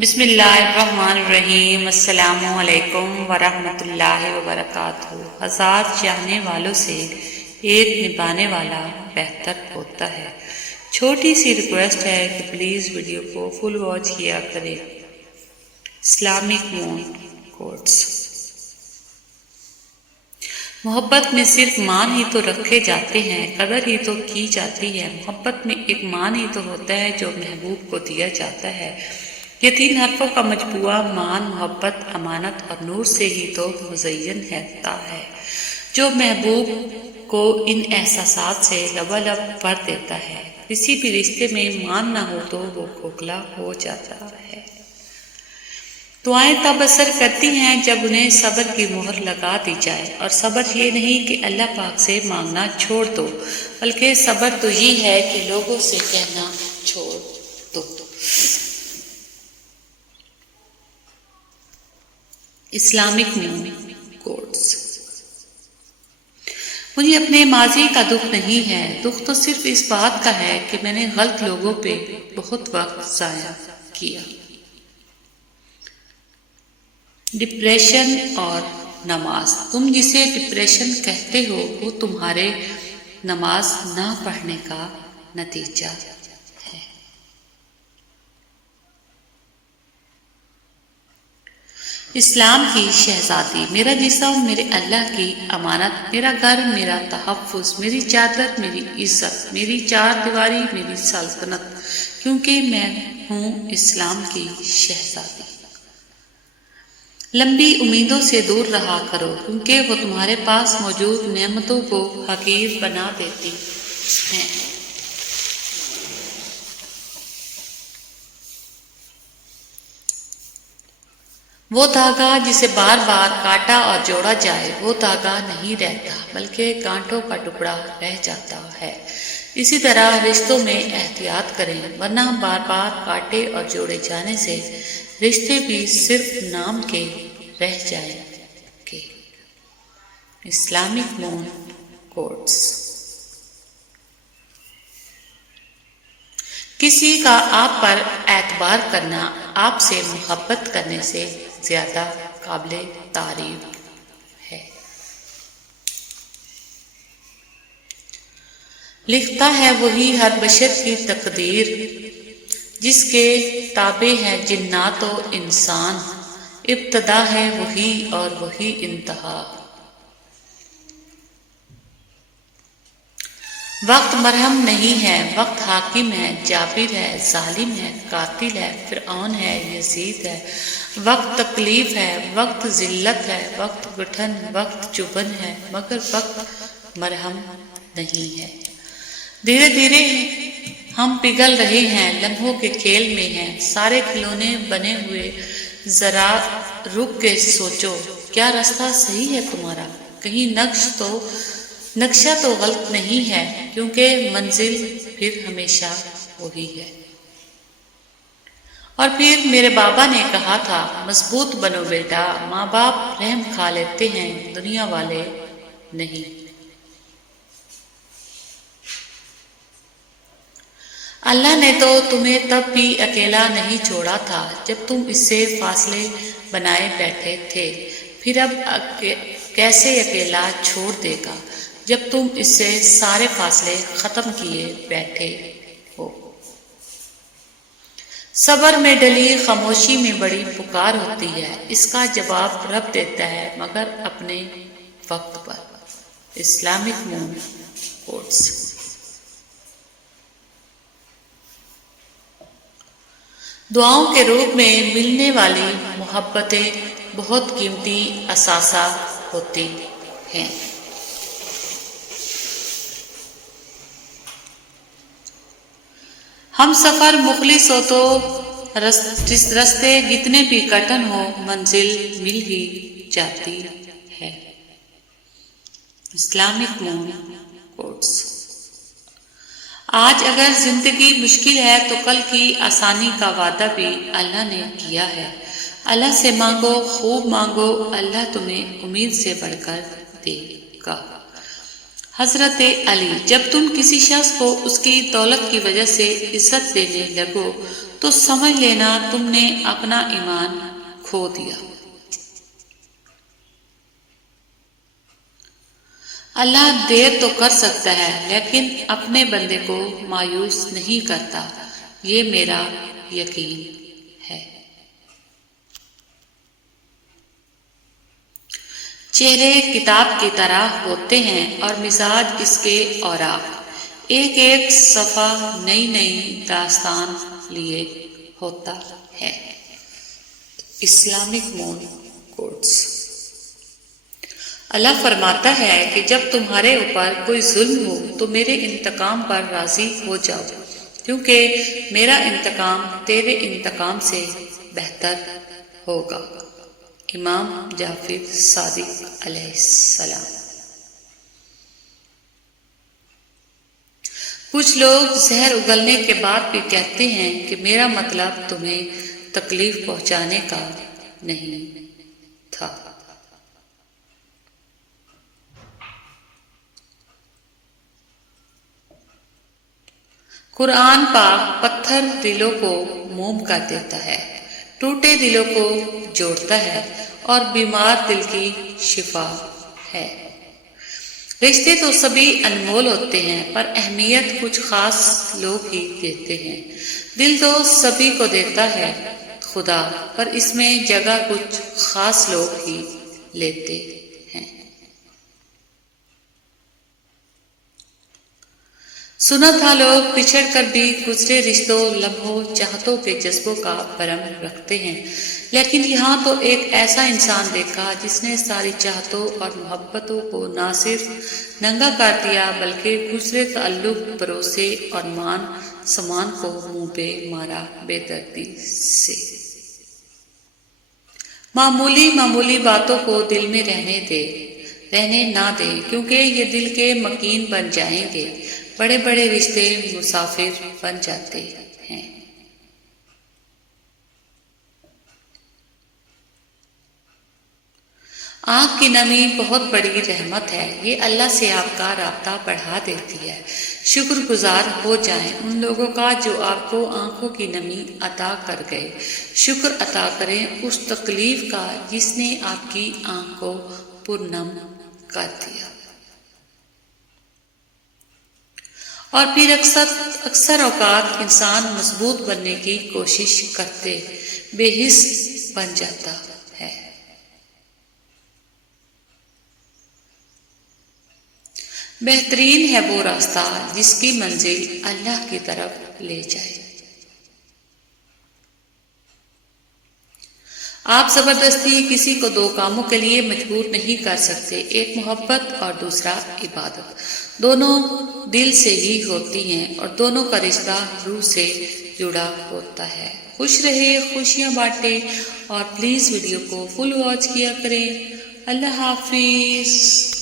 بسم اللہ الرحمن الرحیم۔ السلام علیکم ورحمۃ اللہ وبرکاتہ۔ ہزار چاہنے والوں سے ایک نبھانے والا بہتر ہوتا ہے۔ چھوٹی سی ریکویسٹ ہے کہ پلیز ویڈیو کو فل واچ کیا کریں۔ اسلامک مون کوٹس۔ محبت میں صرف مان ہی تو رکھے جاتے ہیں، قدر ہی تو کی جاتی ہے۔ محبت میں ایک مان ہی تو ہوتا ہے جو محبوب کو دیا جاتا ہے۔ یہ 3 حرفوں کا مجموعہ مان، محبت، امانت اور نور سے ہی تو مزین ہوتا ہے، جو محبوب کو ان احساسات سے لبالب بھر دیتا ہے۔ کسی بھی رشتے میں مان نہ ہو تو وہ کھوکھلا ہو جاتا ہے۔ دعائیں تب اثر کرتی ہیں جب انہیں صبر کی مہر لگا دی جائے، اور صبر یہ نہیں کہ اللہ پاک سے مانگنا چھوڑ دو، بلکہ صبر تو یہ ہے کہ لوگوں سے کہنا چھوڑ دو۔ اسلامک مون کوٹس۔ مجھے اپنے ماضی کا دکھ نہیں ہے، دکھ تو صرف اس بات کا ہے کہ میں نے غلط لوگوں پہ بہت وقت ضائع کیا۔ ڈپریشن اور نماز۔ تم جسے ڈپریشن کہتے ہو وہ تمہارے نماز نہ پڑھنے کا نتیجہ ہے۔ اسلام کی شہزادی۔ میرا جسم میرے اللہ کی امانت، میرا گھر میرا تحفظ، میری چادر میری عزت، میری 4 دیواری میری سلطنت، کیونکہ میں ہوں اسلام کی شہزادی۔ لمبی امیدوں سے دور رہا کرو، کیونکہ وہ تمہارے پاس موجود نعمتوں کو حقیر بنا دیتی ہیں۔ وہ دھاگا جسے بار بار کاٹا اور جوڑا جائے وہ دھاگا نہیں رہتا، بلکہ گانٹھوں کا ٹکڑا رہ جاتا ہے۔ اسی طرح رشتوں میں احتیاط کریں، ورنہ بار بار کاٹے اور جوڑے جانے سے رشتے بھی صرف نام کے رہ جائیں گے۔ اسلامک مون کوٹس۔ کسی کا آپ پر اعتبار کرنا آپ سے محبت کرنے سے زیادہ قابل تعریف ہے۔ لکھتا ہے وہی ہر بشر کی تقدیر، جس کے تابع ہے جنات و انسان، ابتدا ہے وہی اور وہی انتہا۔ وقت مرہم نہیں ہے، وقت حاکم ہے، جابر ہے، ظالم ہے، قاتل ہے، فرعون ہے، یزید ہے۔ وقت تکلیف ہے، وقت ذلت ہے، وقت گٹھن، وقت چبھن ہے، مگر وقت مرہم نہیں ہے۔ دھیرے دھیرے ہم پگھل رہے ہیں، لمحوں کے کھیل میں ہیں سارے کھلونے بنے ہوئے۔ ذرا رک کے سوچو، کیا راستہ صحیح ہے تمہارا؟ کہیں نقشہ تو غلط نہیں ہے، کیونکہ منزل پھر ہمیشہ وہی ہے۔ اور پھر میرے بابا نے کہا تھا، مضبوط بنو بیٹا، ماں باپ رحم کھا لیتے ہیں، دنیا والے نہیں۔ اللہ نے تو تمہیں تب بھی اکیلا نہیں چھوڑا تھا جب تم اس سے فاصلے بنائے بیٹھے تھے، پھر اب کیسے اکیلا چھوڑ دے گا جب تم اس سے سارے فاصلے ختم کیے بیٹھے ہو۔ صبر میں ڈلی خاموشی میں بڑی پکار ہوتی ہے، اس کا جواب رب دیتا ہے مگر اپنے وقت پر۔ اسلامک مون کوٹس۔ دعاؤں کے روپ میں ملنے والی محبتیں بہت قیمتی اثاثہ ہوتی ہیں۔ ہم سفر مخلص ہو تو رستے جتنے بھی کٹھن ہو منزل مل ہی جاتی ہے۔ اسلامک مون کوٹس۔ آج اگر زندگی مشکل ہے تو کل کی آسانی کا وعدہ بھی اللہ نے کیا ہے۔ اللہ سے مانگو، خوب مانگو، اللہ تمہیں امید سے بڑھ کر دے گا۔ حضرت علی۔ جب تم کسی شخص کو اس کی دولت کی وجہ سے عزت دینے لگو تو سمجھ لینا تم نے اپنا ایمان کھو دیا۔ اللہ دیر تو کر سکتا ہے لیکن اپنے بندے کو مایوس نہیں کرتا، یہ میرا یقین ہے۔ چہرے کتاب کی طرح ہوتے ہیں اور مزاج اس کے اوراق، ایک ایک صفحہ نئی نئی داستان لیے ہوتا ہے۔ اسلامک مون کوٹس۔ اللہ فرماتا ہے کہ جب تمہارے اوپر کوئی ظلم ہو تو میرے انتقام پر راضی ہو جاؤ، کیونکہ میرا انتقام تیرے انتقام سے بہتر ہوگا۔ امام جعفر صادق علیہ السلام۔ کچھ لوگ زہر اگلنے کے بعد بھی کہتے ہیں کہ میرا مطلب تمہیں تکلیف پہنچانے کا نہیں تھا۔ قرآن پاک پتھر دلوں کو موم کر دیتا ہے، ٹوٹے دلوں کو جوڑتا ہے اور بیمار دل کی شفا ہے۔ رشتے تو سبھی انمول ہوتے ہیں پر اہمیت کچھ خاص لوگ ہی دیتے ہیں۔ دل تو سبھی کو دیتا ہے خدا، پر اس میں جگہ کچھ خاص لوگ ہی لیتے ہیں۔ سنا تھا لوگ بچھڑ کر بھی گزرے رشتوں، لمحوں، چاہتوں کے جذبوں کا بھرم رکھتے ہیں، لیکن یہاں تو ایک ایسا انسان دیکھا جس نے ساری چاہتوں اور محبتوں کو نہ صرف ننگا کر دیا بلکہ گزرے تعلق، بھروسے اور مان سمان کو منہ پہ مارا بے دردی سے۔ معمولی معمولی باتوں کو دل میں رہنے نہ دے، کیونکہ یہ دل کے مکین بن جائیں گے۔ بڑے بڑے رشتے مسافر بن جاتے ہیں۔ آنکھ کی نمی بہت بڑی رحمت ہے، یہ اللہ سے آپ کا رابطہ بڑھا دیتی ہے۔ شکر گزار ہو جائیں ان لوگوں کا جو آپ کو آنکھوں کی نمی عطا کر گئے۔ شکر عطا کریں اس تکلیف کا جس نے آپ کی آنکھ کو پرنم کر دیا۔ اور پھر اکثر اوقات انسان مضبوط بننے کی کوشش کرتے بے حس بن جاتا ہے۔ بہترین ہے وہ راستہ جس کی منزل اللہ کی طرف لے جائے۔ آپ زبردستی کسی کو دو کاموں کے لیے مجبور نہیں کر سکتے، ایک محبت اور دوسرا عبادت۔ دونوں دل سے ہی ہوتی ہیں اور دونوں کا رشتہ روح سے جڑا ہوتا ہے۔ خوش رہے، خوشیاں بانٹے اور پلیز ویڈیو کو فل واچ کیا کریں۔ اللہ حافظ۔